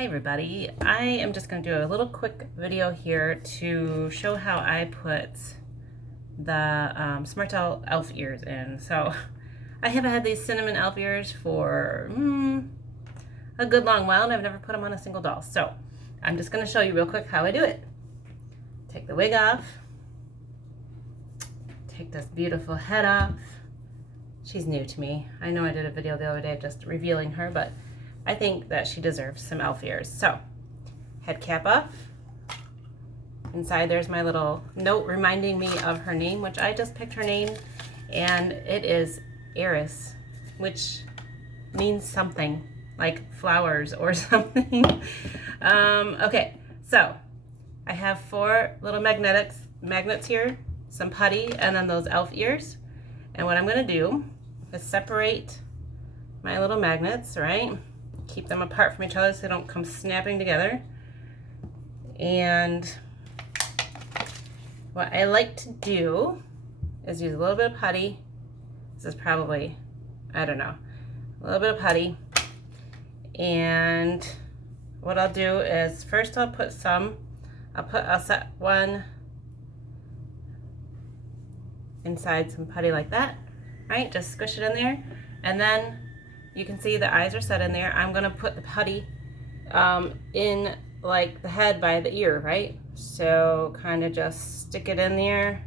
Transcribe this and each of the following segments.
Hi everybody, I am just going to do a little quick video here to show how I put the SmartDoll elf ears in. So I haven't had these cinnamon elf ears for a good long while and I've never put them on a single doll. So I'm just going to show you real quick how I do it. Take the wig off, take this beautiful head off. She's new to me. I know I did a video the other day just revealing her, but I think that she deserves some elf ears. So, head cap off. Inside there's my little note reminding me of her name, which I just picked her name, and it is Eris, which means something, like flowers or something. Okay, so I have 4 little magnets here, some putty, and then those elf ears. And what I'm gonna do is separate my little magnets, right? Keep them apart from each other so they don't come snapping together. And what I like to do is use a little bit of putty. This is probably, I don't know, a little bit of putty. And what I'll do is first I'll set one inside some putty like that, right? Just squish it in there. And then you can see the eyes are set in there. I'm gonna put the putty in like the head by the ear, right? So kind of just stick it in there.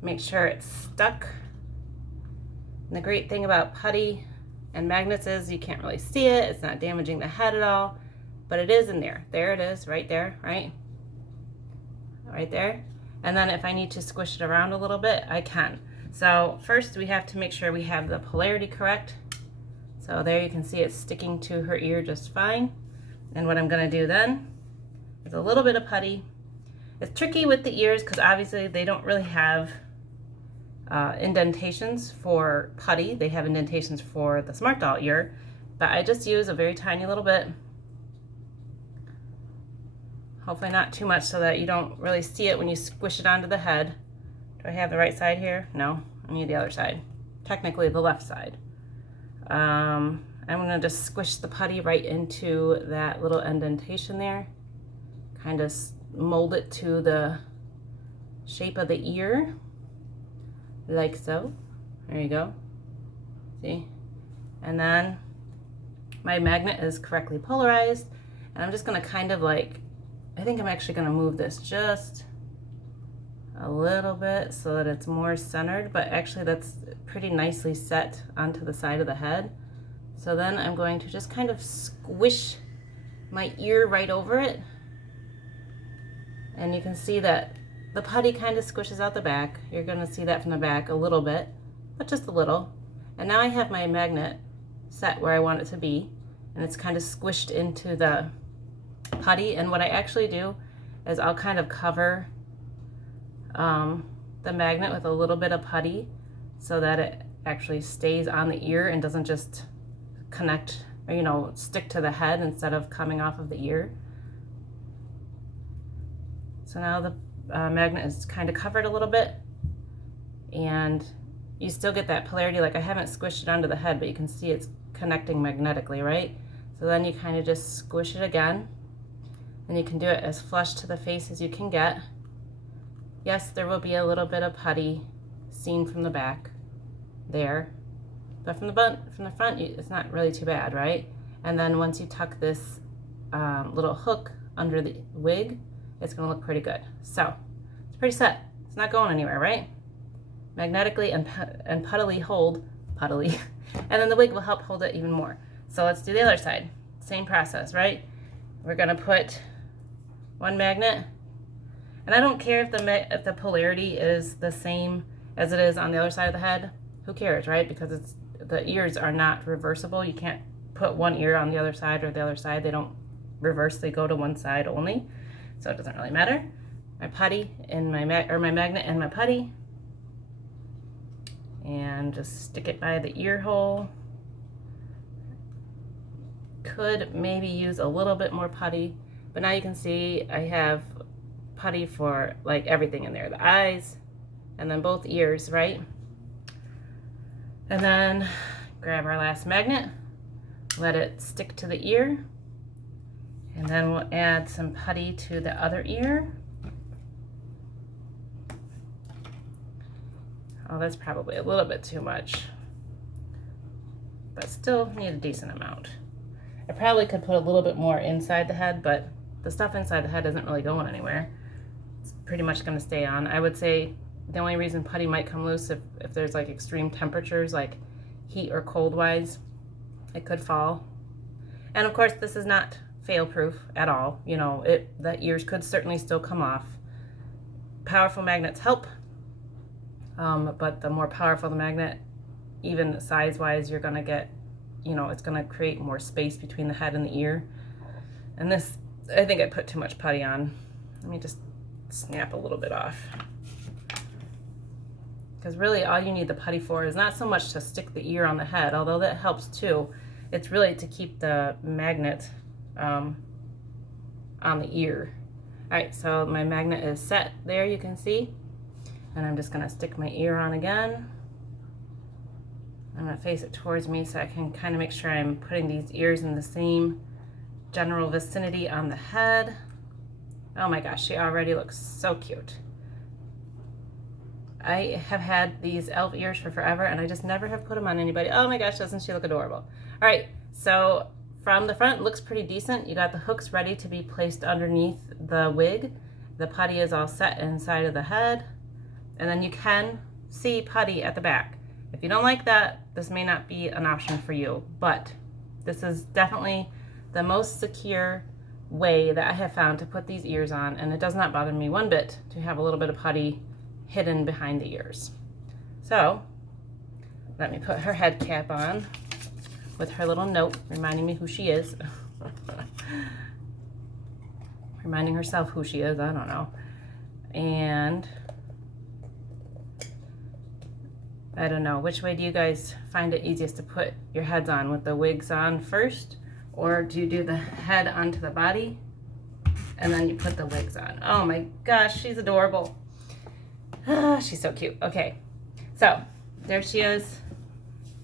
Make sure it's stuck. And the great thing about putty and magnets is you can't really see it. It's not damaging the head at all, but it is in there. There it is, right there, right? Right there. And then if I need to squish it around a little bit, I can. So first we have to make sure we have the polarity correct. So there you can see it's sticking to her ear just fine. And what I'm gonna do then is a little bit of putty. It's tricky with the ears because obviously they don't really have indentations for putty. They have indentations for the SmartDoll ear, but I just use a very tiny little bit. Hopefully not too much so that you don't really see it when you squish it onto the head. Do I have the right side here? No, I need the other side. Technically the left side. I'm gonna just squish the putty right into that little indentation there. Kind of mold it to the shape of the ear, like so. There you go. See? And then my magnet is correctly polarized. And I'm just gonna kind of like, I think I'm actually gonna move this just a little bit so that it's more centered, but actually that's pretty nicely set onto the side of the head. So then I'm going to just kind of squish my ear right over it. And you can see that the putty kind of squishes out the back. You're gonna see that from the back a little bit, but just a little. And now I have my magnet set where I want it to be, and it's kind of squished into the putty. And what I actually do is I'll kind of cover the magnet with a little bit of putty so that it actually stays on the ear and doesn't just connect, or, you know, stick to the head instead of coming off of the ear. So now the magnet is kind of covered a little bit, and you still get that polarity. Like I haven't squished it onto the head, but you can see it's connecting magnetically, right? So then you kind of just squish it again, and you can do it as flush to the face as you can get. Yes, there will be a little bit of putty seen from the back there, but from the front, it's not really too bad, right? And then once you tuck this little hook under the wig, it's gonna look pretty good. So it's pretty set. It's not going anywhere, right? Magnetically and puddily hold, and then the wig will help hold it even more. So let's do the other side. Same process, right? We're gonna put one magnet. And I don't care if the polarity is the same as it is on the other side of the head. Who cares, right? Because the ears are not reversible. You can't put one ear on the other side or the other side. They don't reverse. They go to one side only. So it doesn't really matter. My putty and my magnet and my putty. And just stick it by the ear hole. Could maybe use a little bit more putty, but now you can see I have putty for like everything in there, the eyes and then both ears, right? And then grab our last magnet, let it stick to the ear, And then we'll add some putty to the other ear. Oh, that's probably a little bit too much, but still need a decent amount. I probably could put a little bit more inside the head, but the stuff inside the head isn't really going anywhere. It's pretty much going to stay on. I would say the only reason putty might come loose if there's like extreme temperatures, like heat or cold wise, it could fall. And of course, this is not fail proof at all. You know, the ears could certainly still come off. Powerful magnets help, but the more powerful the magnet, even size wise, you're going to get, you know, it's going to create more space between the head and the ear. And this, I think I put too much putty on. Let me just snap a little bit off. Because really all you need the putty for is not so much to stick the ear on the head, although that helps too. It's really to keep the magnet on the ear. All right, so my magnet is set there, you can see. And I'm just gonna stick my ear on again. I'm gonna face it towards me so I can kind of make sure I'm putting these ears in the same general vicinity on the head. Oh my gosh, she already looks so cute. I have had these elf ears for forever and I just never have put them on anybody. Oh my gosh, doesn't she look adorable? All right, so from the front, it looks pretty decent. You got the hooks ready to be placed underneath the wig. The putty is all set inside of the head. And then you can see putty at the back. If you don't like that, this may not be an option for you, but this is definitely the most secure way that I have found to put these ears on, and it does not bother me one bit to have a little bit of putty hidden behind the ears. So let me put her head cap on with her little note reminding me who she is. Reminding herself who she is, I don't know. And I don't know, which way do you guys find it easiest to put your heads on? With the wigs on first, or do you do the head onto the body and then you put the wigs on? Oh my gosh, she's adorable. Ah, she's so cute. Okay, so there she is.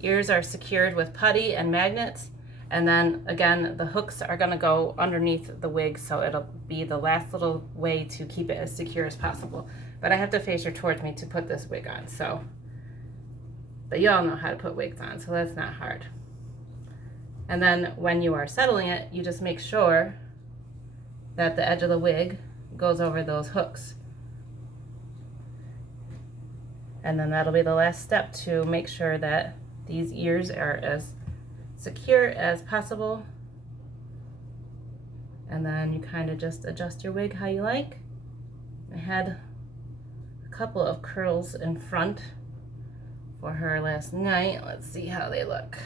Ears are secured with putty and magnets, and then again the hooks are going to go underneath the wig, so it'll be the last little way to keep it as secure as possible. But I have to face her towards me to put this wig on, so. But you all know how to put wigs on, so that's not hard. And then when you are settling it, you just make sure that the edge of the wig goes over those hooks. And then that'll be the last step to make sure that these ears are as secure as possible. And then you kind of just adjust your wig how you like. I had a couple of curls in front for her last night. Let's see how they look.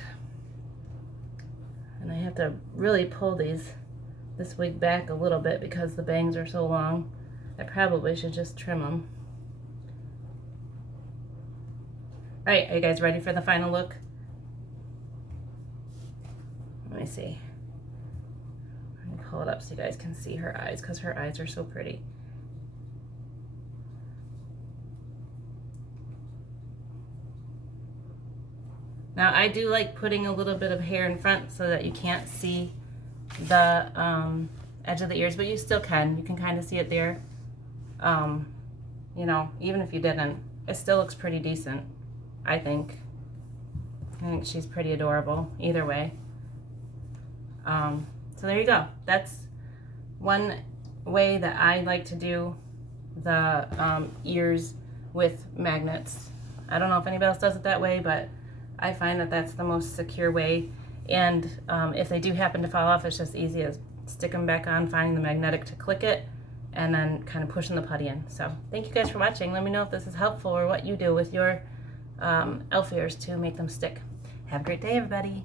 And I have to really pull this wig back a little bit because the bangs are so long. I probably should just trim them. All right, are you guys ready for the final look? Let me see. Let me pull it up so you guys can see her eyes, because her eyes are so pretty. Now I do like putting a little bit of hair in front so that you can't see the edge of the ears, but you still can. You can kind of see it there. You know, even if you didn't, it still looks pretty decent, I think. I think she's pretty adorable either way. So there you go. That's one way that I like to do the ears with magnets. I don't know if anybody else does it that way, but I find that that's the most secure way. And if they do happen to fall off, it's just easy as stick them back on, finding the magnetic to click it, and then kind of pushing the putty in. So thank you guys for watching. Let me know if this is helpful or what you do with your elf ears to make them stick. Have a great day, everybody.